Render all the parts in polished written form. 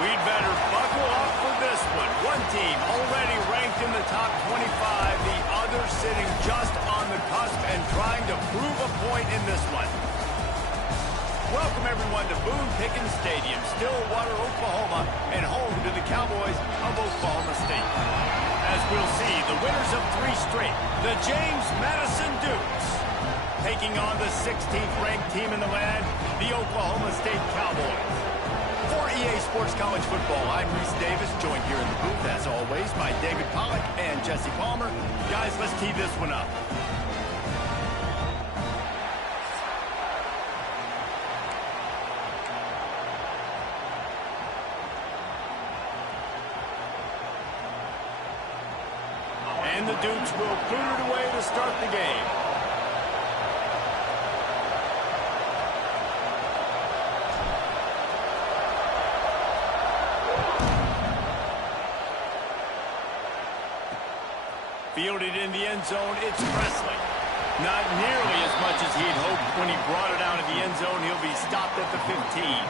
We'd better buckle up for this one. One team already ranked in the top 25, the other sitting just on the cusp and trying to prove a point in this one. Welcome everyone to Boone Pickens Stadium, Stillwater, Oklahoma, and home to the Cowboys of Oklahoma State. As we'll see, the winners of 3 straight, the James Madison Dukes, taking on the 16th ranked team in the land, the Oklahoma State Cowboys. For EA Sports College Football, I'm Reese Davis, joined here in the booth, as always, by David Pollack and Jesse Palmer. Guys, let's tee this one up. And the Dukes will put it away to start the game. Fielded in the end zone, it's Presley. Not nearly as much as he'd hoped when he brought it out of the end zone. He'll be stopped at the 15.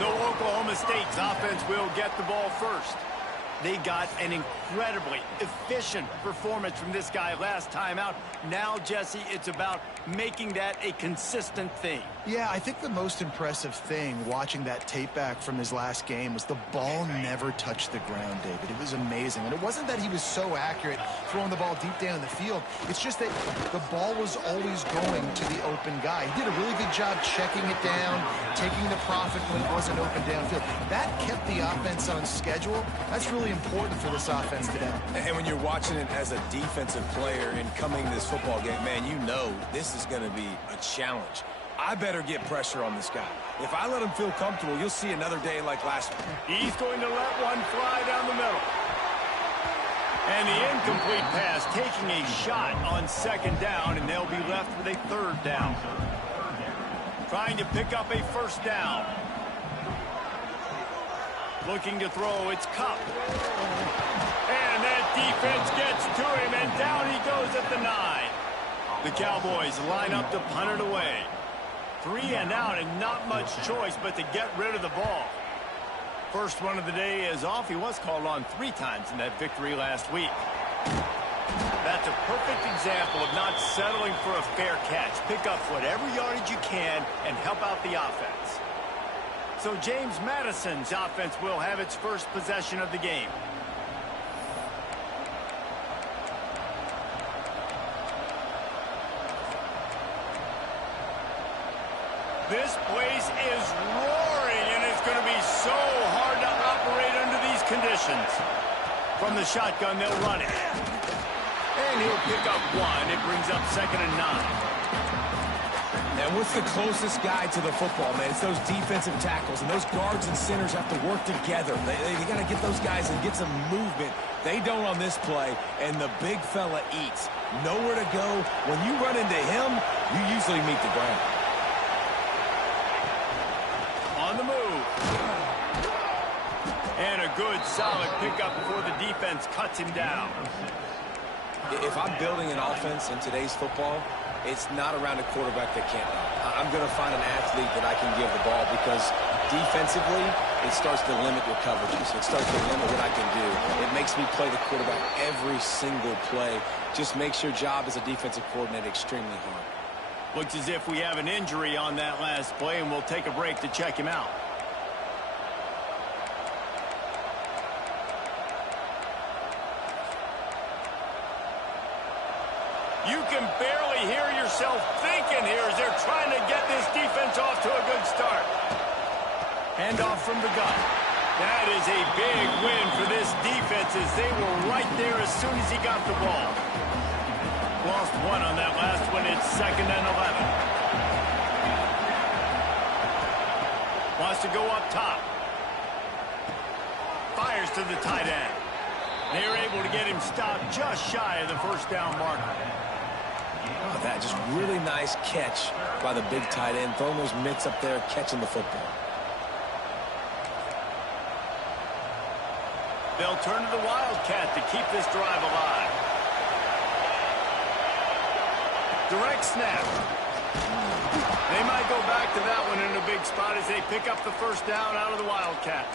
So Oklahoma State's offense will get the ball first. They got an incredibly efficient performance from this guy last time out. Now, Jesse, it's about making that a consistent thing. Yeah, I think the most impressive thing watching that tape back from his last game was the ball never touched the ground, David. It was amazing. And it wasn't that he was so accurate throwing the ball deep down in the field. It's just that the ball was always going to the open guy. He did a really good job checking it down, taking the profit when it wasn't open downfield. That kept the offense on schedule. That's really important for this offense today. And when you're watching it as a defensive player and coming to this football game, man, you know this is going to be a challenge. I better get pressure on this guy. If I let him feel comfortable, you'll see another day like last week. He's going to let one fly down the middle. And the incomplete pass taking a shot on 2nd down, and they'll be left with a 3rd down. Trying to pick up a 1st down. Looking to throw, it's Cup. And that defense gets to him, and down he goes at the 9. The Cowboys line up to punt it away. 3 and out, and not much choice but to get rid of the ball. First run of the day is off. He was called on 3 times in that victory last week. That's a perfect example of not settling for a fair catch. Pick up whatever yardage you can and help out the offense. So James Madison's offense will have its first possession of the game. This place is roaring, and it's going to be so hard to operate under these conditions. From the shotgun, they'll run it. And he'll pick up 1. It brings up 2nd and 9. And what's the closest guy to the football, man? It's those defensive tackles, and those guards and centers have to work together. They got to get those guys and get some movement. They don't on this play, and the big fella eats. Nowhere to go. When you run into him, you usually meet the ground. On the move. And a good, solid pickup before the defense cuts him down. If I'm building an offense in today's football, it's not around a quarterback that can't run. I'm going to find an athlete that I can give the ball because defensively, it starts to limit your coverages. It starts to limit what I can do. It makes me play the quarterback every single play. Just makes your job as a defensive coordinator extremely hard. Looks as if we have an injury on that last play, and we'll take a break to check him out. You can barely hear yourself thinking here as they're trying to get this defense off to a good start. Hand off from the gun. That is a big win for this defense as they were right there as soon as he got the ball. Lost 1 on that last one. It's 2nd and 11. Wants to go up top. Fires to the tight end. They were able to get him stopped just shy of the 1st down marker. Oh, that just really nice catch by the big tight end, throwing those mitts up there, catching the football. They'll turn to the Wildcat to keep this drive alive. Direct snap. They might go back to that one in a big spot as they pick up the 1st down out of the Wildcat.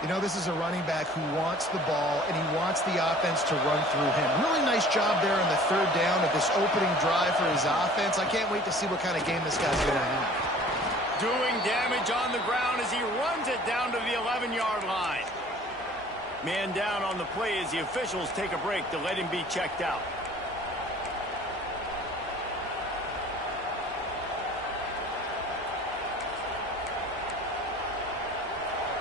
You know, this is a running back who wants the ball, and he wants the offense to run through him. Really nice job there on the third down of this opening drive for his offense. I can't wait to see what kind of game this guy's going to have. Doing damage on the ground as he runs it down to the 11-yard line. Man down on the play as the officials take a break to let him be checked out.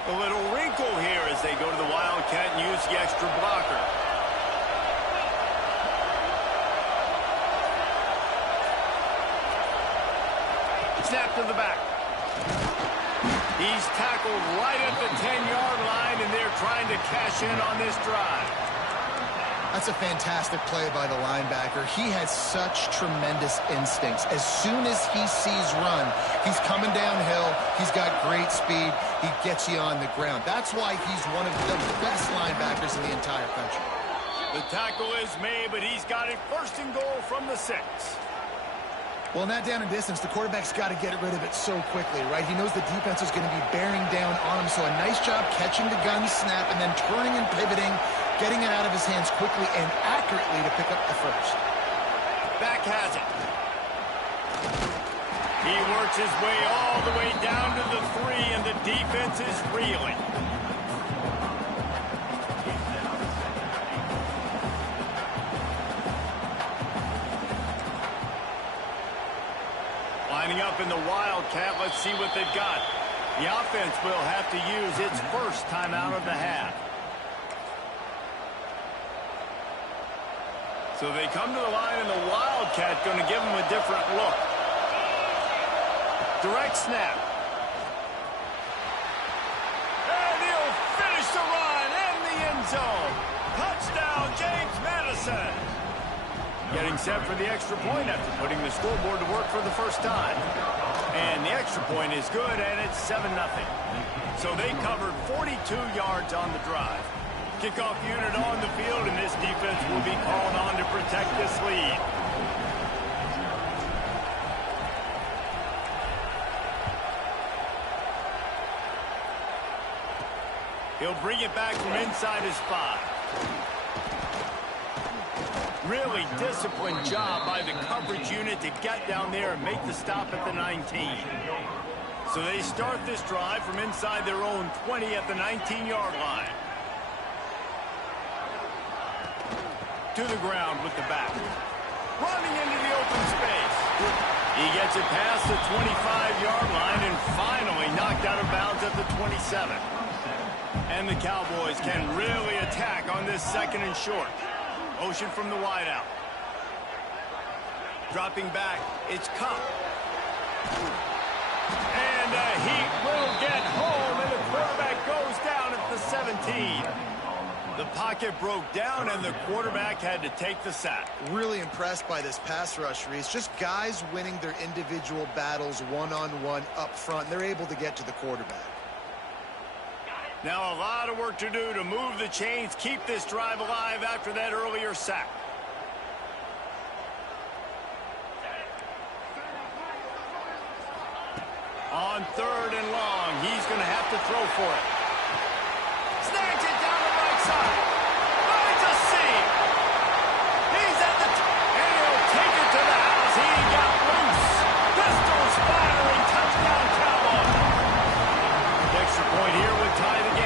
A little wrinkle here as they go to the Wildcat and use the extra blocker. Snap to the back. He's tackled right at the 10-yard line, and they're trying to cash in on this drive. That's a fantastic play by the linebacker. He has such tremendous instincts. As soon as he sees run, he's coming downhill. He's got great speed. He gets you on the ground. That's why he's one of the best linebackers in the entire country. The tackle is made, but he's got it first and goal from the 6. Well, in that down and distance, the quarterback's got to get rid of it so quickly, right? He knows the defense is going to be bearing down on him, so a nice job catching the gun snap and then turning and pivoting, getting it out of his hands quickly and accurately to pick up the first. Back has it. He works his way all the way down to the 3, and the defense is reeling. Lining up in the Wildcat, let's see what they've got. The offense will have to use its first timeout of the half. So they come to the line, and the Wildcat going to give them a different look. Direct snap. And he'll finish the run in the end zone. Touchdown, James Madison. Getting set for the extra point after putting the scoreboard to work for the first time. And the extra point is good, and it's 7-0. So they covered 42 yards on the drive. Kickoff unit on the field, and this defense will be called on to protect this lead. He'll bring it back from inside his 5. Really disciplined job by the coverage unit to get down there and make the stop at the 19. So they start this drive from inside their own 20 at the 19-yard line. To the ground with the back. Running into the open space. He gets it past the 25-yard line and finally knocked out of bounds at the 27. And the Cowboys can really attack on this 2nd and short. Motion from the wideout. Dropping back, it's Cup. And he will get home, and the quarterback goes down at the 17. The pocket broke down, and the quarterback had to take the sack. Really impressed by this pass rush, Reese. Just guys winning their individual battles one-on-one up front. They're able to get to the quarterback. Now a lot of work to do to move the chains, keep this drive alive after that earlier sack. On 3rd and long, he's going to have to throw for it. Snatch it down the right side. Finds a seam. He's at the and he'll take it to the house. He got loose. Pistols firing. Touchdown, Cowboys. The extra point here would tie the game.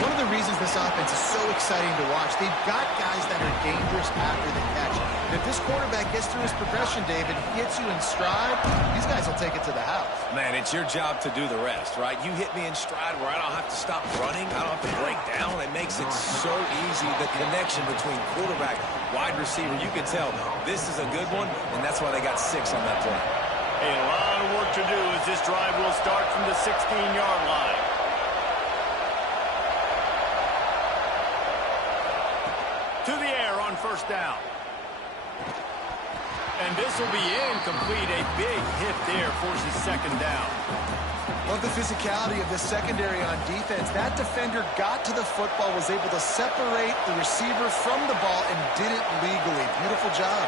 One of the reasons this offense is so exciting to watch, they've got guys that are dangerous after the catch. And if this quarterback gets through his progression, David, he hits you in stride, these guys will take it to the house. Man, it's your job to do the rest, right? You hit me in stride where I don't have to stop running. I don't have to break down. It makes it so easy. The connection between quarterback, wide receiver, you can tell this is a good one, and that's why they got 6 on that play. A lot of work to do as this drive will start from the 16-yard line. To the air on 1st down. And this will be incomplete. A big hit there forces 2nd down. Love the physicality of the secondary on defense. That defender got to the football, was able to separate the receiver from the ball, and did it legally. Beautiful job.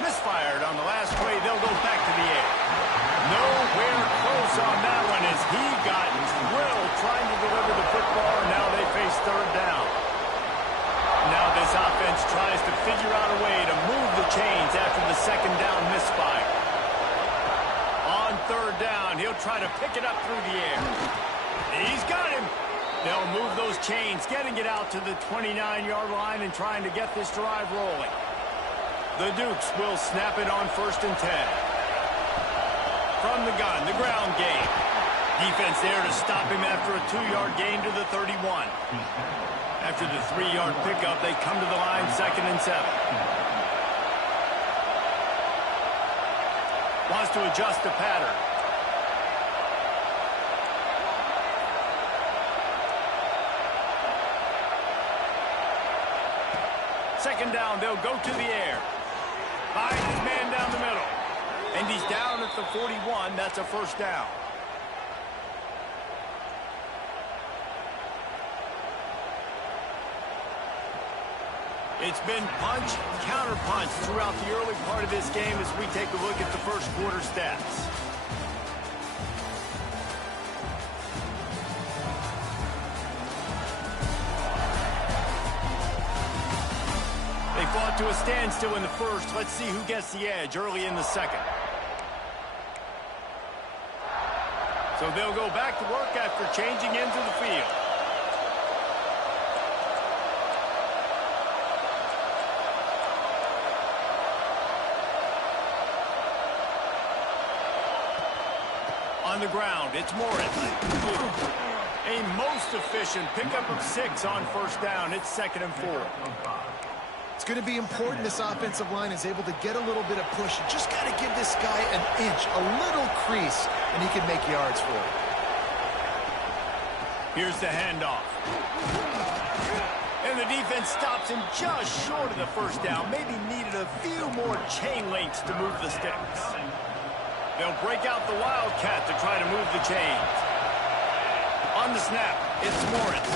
Misfired on the last play. They'll go back to the air. Nowhere close on that one as he got drilled trying to deliver the football, and now they face third down. Now this offense tries to figure out a way to move the chains after the second down misfire. On third down, he'll try to pick it up through the air. He's got him. They'll move those chains, getting it out to the 29-yard line and trying to get this drive rolling. The Dukes will snap it on 1st and 10. From the gun, the ground game. Defense there to stop him after a 2-yard gain to the 31. After the 3-yard pickup, they come to the line 2nd and 7. Wants to adjust the pattern. Second down, they'll go to the air. Finds his man down the middle. And he's down at the 41. That's a first down. It's been punch, counter-punch throughout the early part of this game as we take a look at the first quarter stats. They fought to a standstill in the first. Let's see who gets the edge early in the second. So they'll go back to work after changing into the field. On the ground, it's Morris. A most efficient pickup of 6 on first down. It's 2nd and 4. It's going to be important this offensive line is able to get a little bit of push. You just got to give this guy an inch, a little crease, and he can make yards for it. Here's the handoff. And the defense stops him just short of the first down. Maybe needed a few more chain links to move the sticks. They'll break out the Wildcat to try to move the chains. On the snap, it's Morris.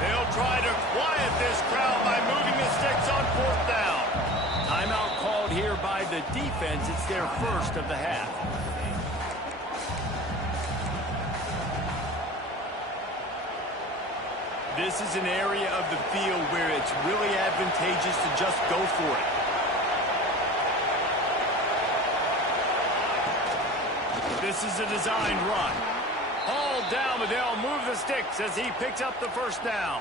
They'll try to quiet this crowd by moving the sticks on 4th down. Timeout called here by the defense. It's their first of the half. This is an area of the field where it's really advantageous to just go for it. This is a designed run. All down, but they'll move the sticks as he picks up the first down.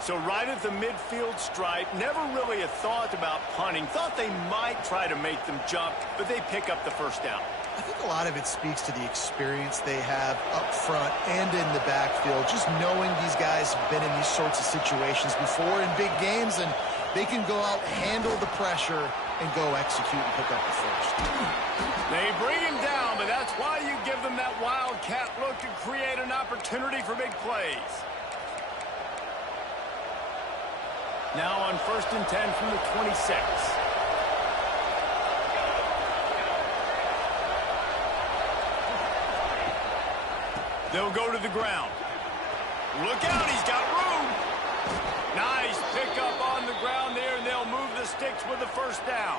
So right at the midfield stripe, never really a thought about punting. Thought they might try to make them jump, but they pick up the first down. I think a lot of it speaks to the experience they have up front and in the backfield. Just knowing these guys have been in these sorts of situations before in big games, and they can go out, handle the pressure, and go execute and pick up the first. They bring him down, but that's why you give them that wildcat look and create an opportunity for big plays. Now on 1st and 10 from the 26. They'll go to the ground. Look out, he's got room. Nice pickup on the ground there, and they'll move the sticks with the first down.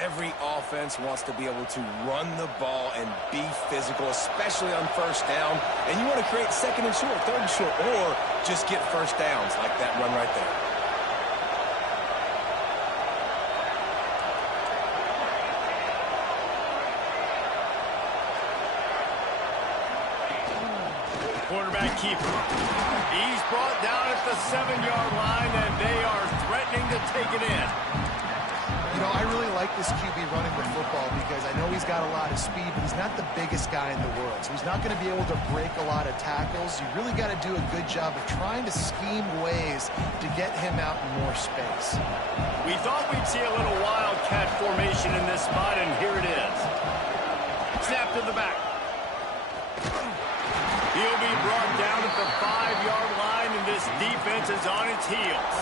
Every offense wants to be able to run the ball and be physical, especially on first down. And you want to create 2nd and short, 3rd and short, or just get first downs like that run right there. Quarterback keeper. He's brought down at the 7-yard line, and they are threatening to take it in. You know, I really like this QB running the football because I know he's got a lot of speed, but he's not the biggest guy in the world. So he's not going to be able to break a lot of tackles. You really got to do a good job of trying to scheme ways to get him out in more space. We thought we'd see a little wildcat formation in this spot, and here it is. Snap to the back. He'll be brought down at the 5-yard line, and this defense is on its heels.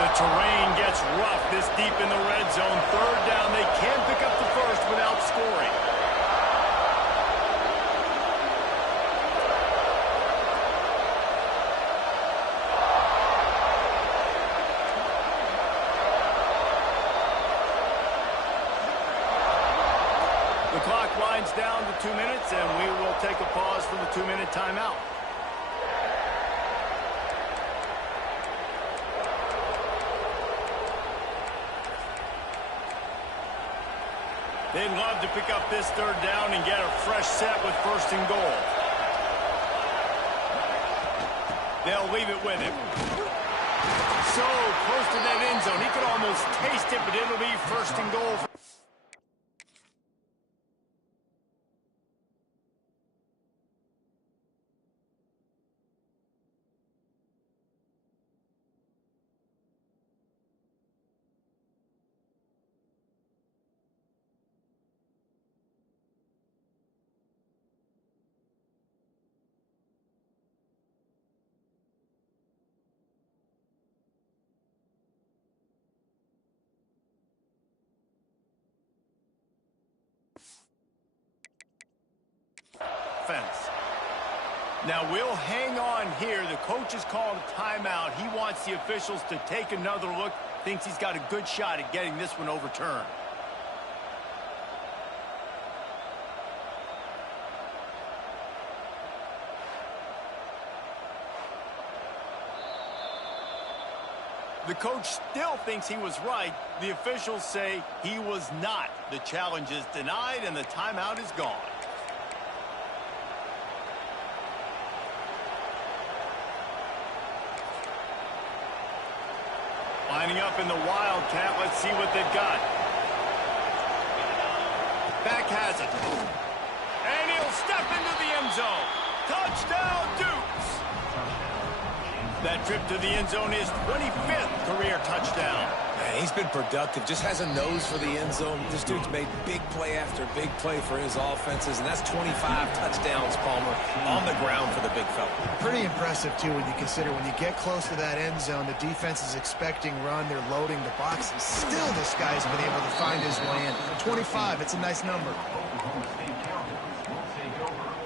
The terrain gets rough this deep in the red zone. 3rd down, they can't pick up the first without scoring. The clock winds down to 2 minutes, and we will take a pause for the 2-minute timeout. They'd love to pick up this third down and get a fresh set with 1st and goal. They'll leave it with him. So close to that end zone. He could almost taste it, but it'll be 1st and goal. Now we'll hang on here. The coach has called a timeout. He wants the officials to take another look. Thinks he's got a good shot at getting this one overturned. The coach still thinks he was right. The officials say he was not. The challenge is denied and the timeout is gone. Lining up in the Wildcat. Let's see what they've got. Back has it. And he'll step into the end zone. Touchdown, Dukes. That trip to the end zone is 25th career touchdown. Man, he's been productive. Just has a nose for the end zone. This dude's made big play after big play for his offenses, and that's 25 touchdowns, Palmer, on the ground for the big fella. Pretty impressive, too, when you consider when you get close to that end zone, the defense is expecting run. They're loading the box, and still this guy's been able to find his way in. 25, it's a nice number.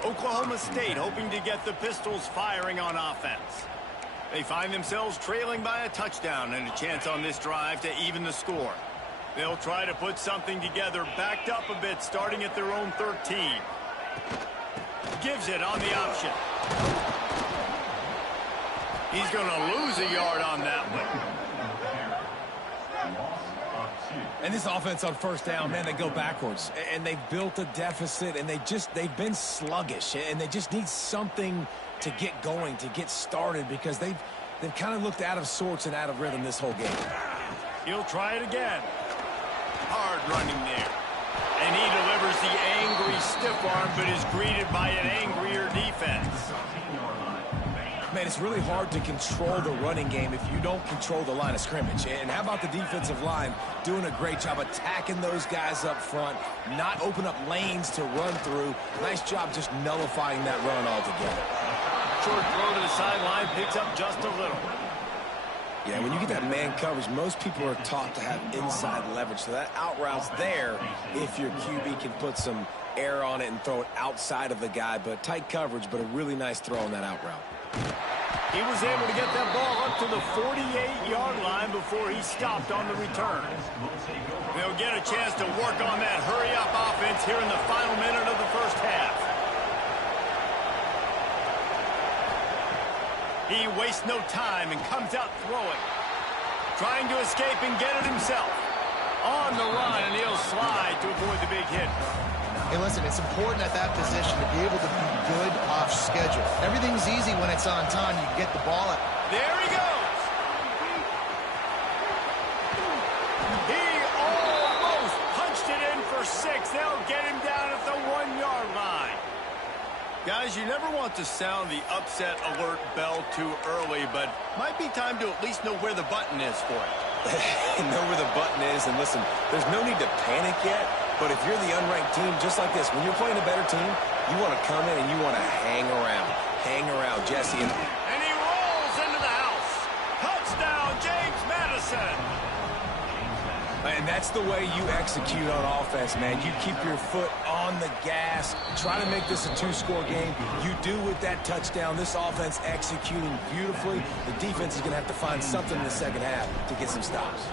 Oklahoma State hoping to get the Pistols firing on offense. They find themselves trailing by a touchdown and a chance on this drive to even the score. They'll try to put something together, backed up a bit, starting at their own 13. Gives it on the option. He's going to lose a yard on that one. And this offense on 1st down, man, they go backwards. And they've built a deficit, and they've been sluggish. And they just need something to get going, to get started, because they've kind of looked out of sorts and out of rhythm this whole game. He'll try it again. Hard running there. And he delivers the angry stiff arm, but is greeted by an angrier defense. Man, it's really hard to control the running game if you don't control the line of scrimmage. And how about the defensive line doing a great job attacking those guys up front, not open up lanes to run through. Nice job just nullifying that run altogether. Short throw to the sideline, picks up just a little. Yeah, when you get that man coverage, most people are taught to have inside leverage. So that out route's there if your QB can put some air on it and throw it outside of the guy. But tight coverage, but a really nice throw on that out route. He was able to get that ball up to the 48-yard line before he stopped on the return. They'll get a chance to work on that hurry-up offense here in the final minute of the first half. He wastes no time and comes out throwing. Trying to escape and get it himself. On the run, and he'll slide to avoid the big hit. Hey, listen, it's important at that position to be able to be good off schedule. Everything's easy when it's on time. You get the ball out. There he goes. He almost punched it in for 6. They'll get him down at the 1-yard line. Guys, you never want to sound the upset alert bell too early, but might be time to at least know where the button is for it. Know where the button is, and listen, there's no need to panic yet, but if you're the unranked team, just like this, when you're playing a better team, you want to come in and you want to hang around. Hang around, Jesse. And he rolls into the house. Touchdown, James Madison. And that's the way you execute on offense, man. You keep your foot on the gas. Try to make this a 2-score game. You do with that touchdown. This offense executing beautifully. The defense is going to have to find something in the second half to get some stops.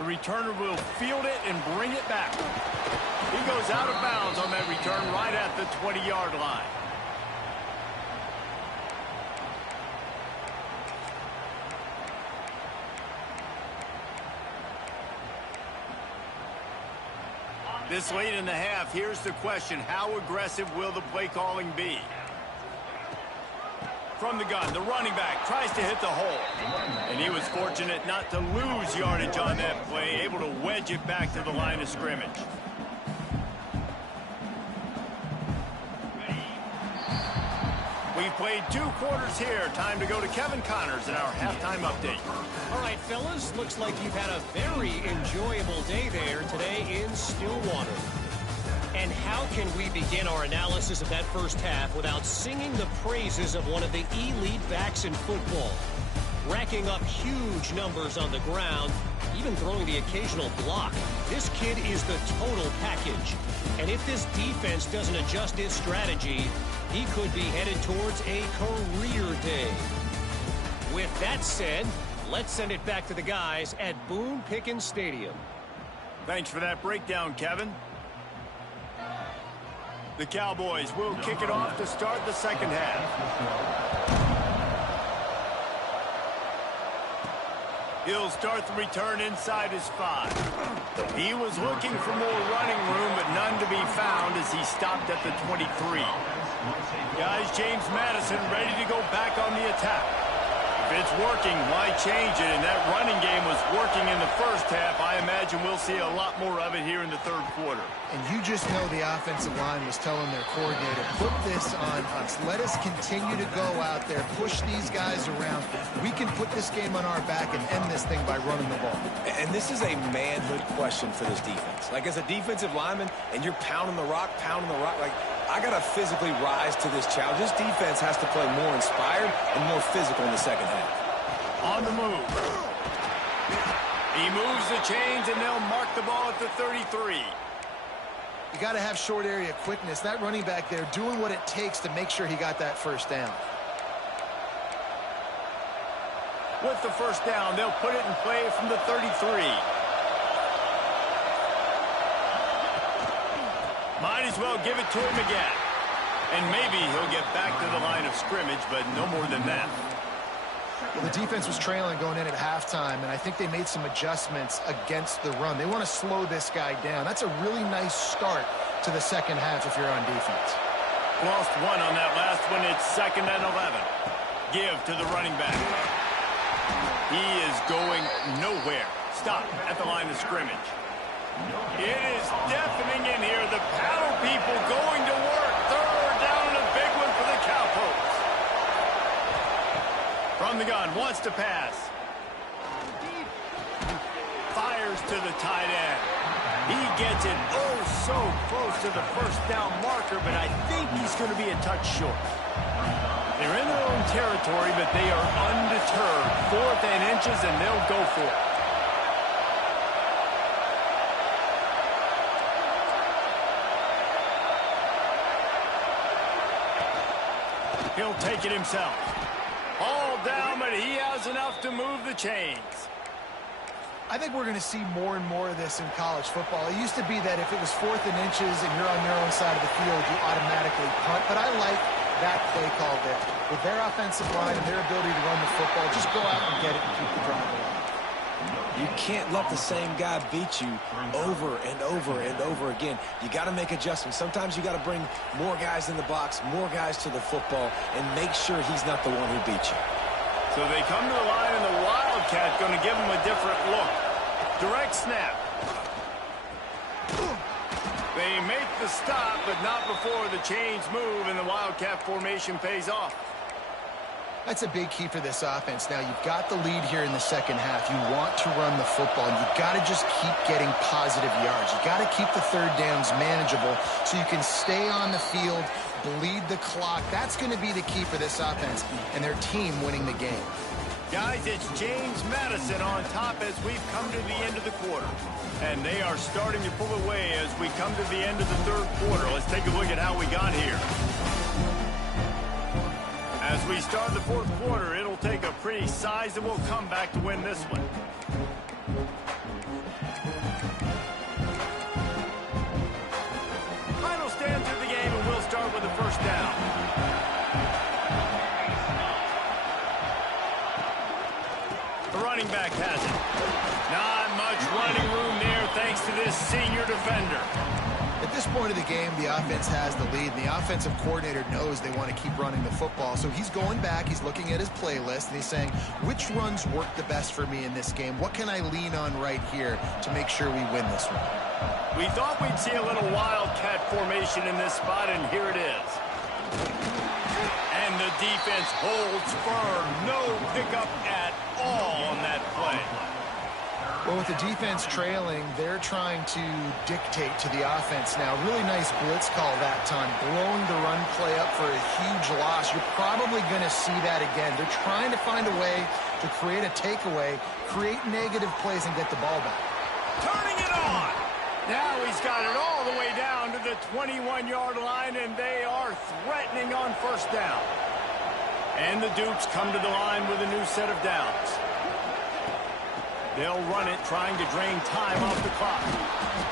The returner will field it and bring it back. He goes out of bounds on that return right at the 20-yard line. This late in the half, here's the question. How aggressive will the play calling be? From the gun, the running back tries to hit the hole. And he was fortunate not to lose yardage on that play, able to wedge it back to the line of scrimmage. We've played 2 quarters here. Time to go to Kevin Connors in our halftime update. All right, fellas, looks like you've had a very enjoyable day there today in Stillwater. And how can we begin our analysis of that first half without singing the praises of one of the elite backs in football? Racking up huge numbers on the ground, even throwing the occasional block. This kid is the total package. And if this defense doesn't adjust its strategy, he could be headed towards a career day. With that said, let's send it back to the guys at Boone Pickens Stadium. Thanks for that breakdown, Kevin. The Cowboys will kick it off to start the second half. He'll start the return inside his 5. He was looking for more running room, but none to be found as he stopped at the 23. Guys, James Madison ready to go back on the attack. If it's working, why change it? And that running game was working in the first half. I imagine we'll see a lot more of it here in the third quarter. And you just know the offensive line was telling their coordinator, put this on us. Let us continue to go out there, push these guys around. We can put this game on our back and end this thing by running the ball. And this is a manhood question for this defense. Like, as a defensive lineman, and you're pounding the rock, like, I got to physically rise to this challenge. This defense has to play more inspired and more physical in the second half. On the move. He moves the chains, and they'll mark the ball at the 33. You got to have short area quickness. That running back there doing what it takes to make sure he got that first down. With the first down, they'll put it in play from the 33. Might as well give it to him again. And maybe he'll get back to the line of scrimmage, but no more than that. Well, the defense was trailing going in at halftime, and I think they made some adjustments against the run. They want to slow this guy down. That's a really nice start to the second half if you're on defense. Lost 1 on that last one. It's 2nd and 11. Give to the running back. He is going nowhere. Stop at the line of scrimmage. It is deafening in here. The paddle people going to work. Third down and a big one for the Cowpokes. From the gun, wants to pass. Fires to the tight end. He gets it so close to the first down marker, but I think he's going to be a touch short. They're in their own territory, but they are undeterred. 4th and inches, and they'll go for it. He'll take it himself. All down, but he has enough to move the chains. I think we're going to see more and more of this in college football. It used to be that if it was 4th and inches and you're on your own side of the field, you automatically punt. But I like that play call there. With their offensive line and their ability to run the football, just go out and get it and keep the drive alive. You can't let the same guy beat you over and over and over again. You got to make adjustments. Sometimes you got to bring more guys in the box, more guys to the football, and make sure he's not the one who beat you. So they come to the line, and the Wildcat going to give him a different look. Direct snap. They make the stop, but not before the chains move, and the Wildcat formation pays off. That's a big key for this offense. Now, you've got the lead here in the second half. You want to run the football. You've got to just keep getting positive yards. You've got to keep the third downs manageable so you can stay on the field, bleed the clock. That's going to be the key for this offense and their team winning the game. Guys, it's James Madison on top as we've come to the end of the quarter. And they are starting to pull away as we come to the end of the third quarter. Let's take a look at how we got here. As we start the fourth quarter, it'll take a pretty sizable comeback to win this one. The running back has it. Not much running room there thanks to this senior defender. At this point of the game, the offense has the lead, and the offensive coordinator knows they want to keep running the football. So he's going back, he's looking at his playlist, and he's saying, which runs work the best for me in this game? What can I lean on right here to make sure we win this one? We thought we'd see a little wildcat formation in this spot, and here it is. And the defense holds firm. No pickup at all on that play. Well, with the defense trailing, they're trying to dictate to the offense now. Really nice blitz call that time, blowing the run play up for a huge loss. You're probably going to see that again. They're trying to find a way to create a takeaway, create negative plays, and get the ball back. Turning it on. Now he's got it all the way down to the 21-yard line, and they are threatening on first down. And the Dukes come to the line with a new set of downs. They'll run it, trying to drain time off the clock.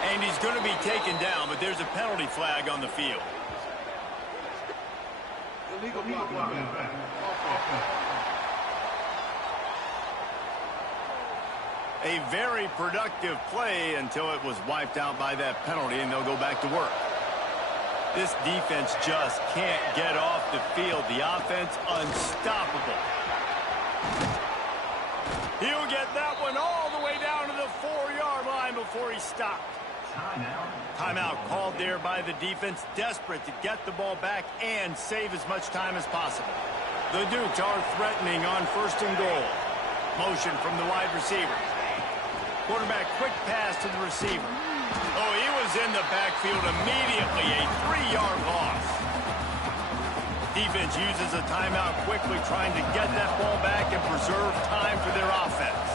And he's going to be taken down, but there's a penalty flag on the field. A very productive play until it was wiped out by that penalty, and they'll go back to work. This defense just can't get off the field. The offense unstoppable. He'll get that one all the way down to the 4-yard line before he stopped. Timeout called there by the defense, desperate to get the ball back and save as much time as possible. The Dukes are threatening on first and goal. Motion from the wide receiver. Quarterback quick pass to the receiver. Oh, he was in the backfield immediately. A 3-yard loss. Defense uses a timeout quickly, trying to get that ball back and preserve time for their offense.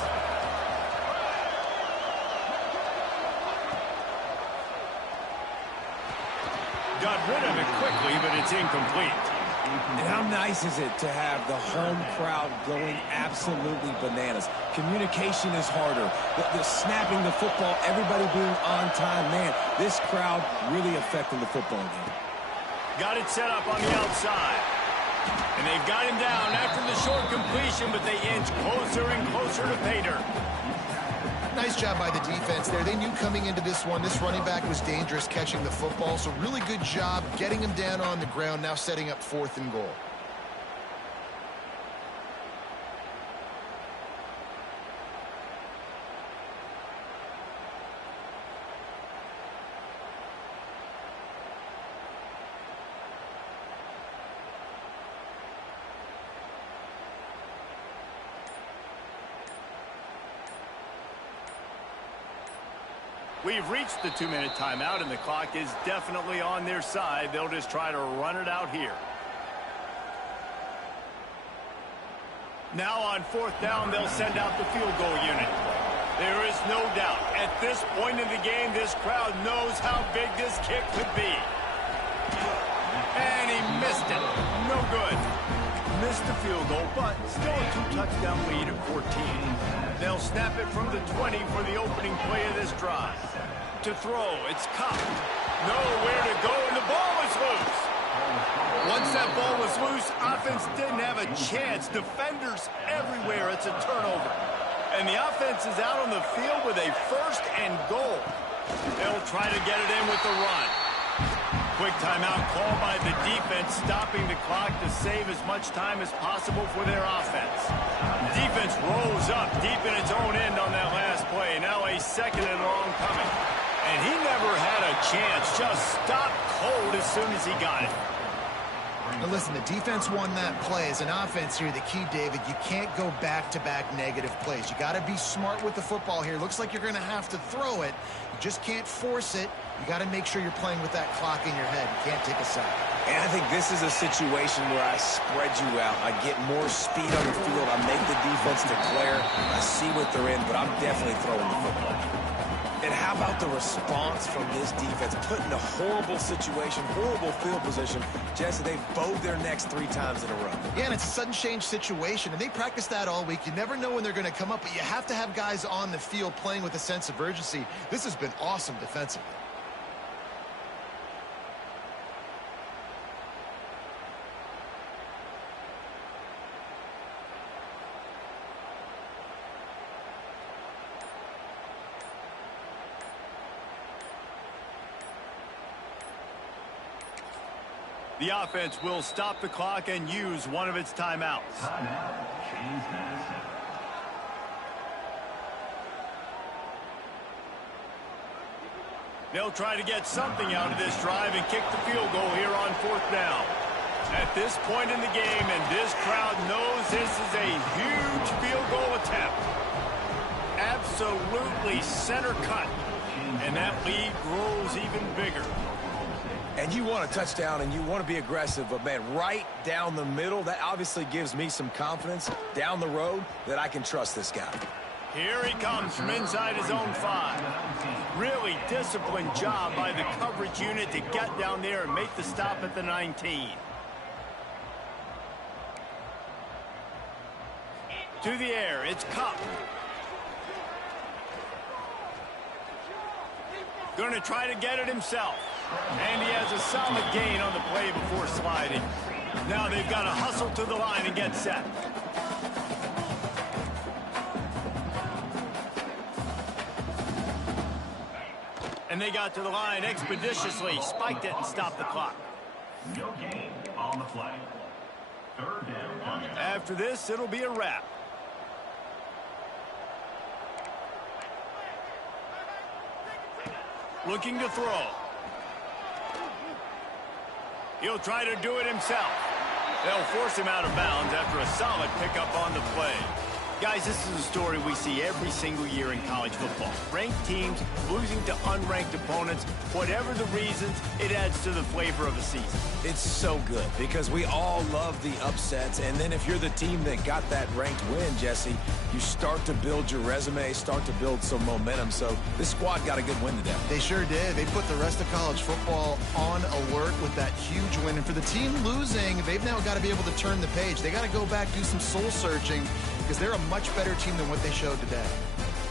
Got rid of it quickly, but it's incomplete. And how nice is it to have the home crowd going absolutely bananas? Communication is harder. The snapping the football, everybody being on time. Man, this crowd really affecting the football game. Got it set up on the outside. And they've got him down after the short completion, but they inch closer and closer to pay dirt. Nice job by the defense there. They knew coming into this one, this running back was dangerous catching the football, so really good job getting him down on the ground, now setting up 4th and goal. We've reached the 2-minute timeout, and the clock is definitely on their side. They'll just try to run it out here. Now on 4th down, they'll send out the field goal unit. There is no doubt, at this point in the game, this crowd knows how big this kick could be. And he missed it. No good. Missed the field goal, but still a 2-touchdown lead at 14. They'll snap it from the 20 for the opening play of this drive. To throw, it's Cobb. Nowhere to go, and the ball is loose. Once that ball was loose, offense didn't have a chance. Defenders everywhere. It's a turnover. And the offense is out on the field with a 1st and goal. They'll try to get it in with the run. Quick timeout call by the defense, stopping the clock to save as much time as possible for their offense. Defense rose up deep in its own end on that last play. Now a 2nd and long coming. And he never had a chance. Just stopped cold as soon as he got it. Now listen, the defense won that play. As an offense here, the key, David, you can't go back-to-back negative plays. You got to be smart with the football here. Looks like you're going to have to throw it. You just can't force it. You got to make sure you're playing with that clock in your head. You can't take a sack. And I think this is a situation where I spread you out. I get more speed on the field. I make the defense declare. I see what they're in, but I'm definitely throwing the football. And how about the response from this defense? Put in a horrible situation, horrible field position. Jesse, they've bowed their necks 3 times in a row. Yeah, and it's a sudden change situation, and they practice that all week. You never know when they're going to come up, but you have to have guys on the field playing with a sense of urgency. This has been awesome defensively. The offense will stop the clock and use one of its timeouts. They'll try to get something out of this drive and kick the field goal here on 4th down. At this point in the game, and this crowd knows this is a huge field goal attempt. Absolutely center cut. And that lead grows even bigger. And you want a touchdown and you want to be aggressive, but man, right down the middle, that obviously gives me some confidence down the road that I can trust this guy. Here he comes from inside his own 5. Really disciplined job by the coverage unit to get down there and make the stop at the 19. To the air, it's Cup. Going to try to get it himself. And he has a solid gain on the play before sliding. Now they've got to hustle to the line and get set. And they got to the line expeditiously, spiked it and stopped the clock. No gain on the play. 3rd down. After this, it'll be a wrap. Looking to throw. He'll try to do it himself. They'll force him out of bounds after a solid pickup on the play. Guys, this is a story we see every single year in college football. Ranked teams losing to unranked opponents. Whatever the reasons, it adds to the flavor of the season. It's so good because we all love the upsets. And then if you're the team that got that ranked win, Jesse, you start to build your resume, start to build some momentum. So this squad got a good win today. They sure did. They put the rest of college football on alert with that huge win. And for the team losing, they've now got to be able to turn the page. They got to go back, do some soul searching, because they're a much better team than what they showed today.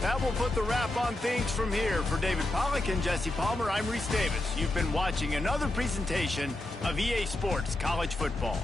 That will put the wrap on things from here. For David Pollack and Jesse Palmer, I'm Reese Davis. You've been watching another presentation of EA Sports College Football.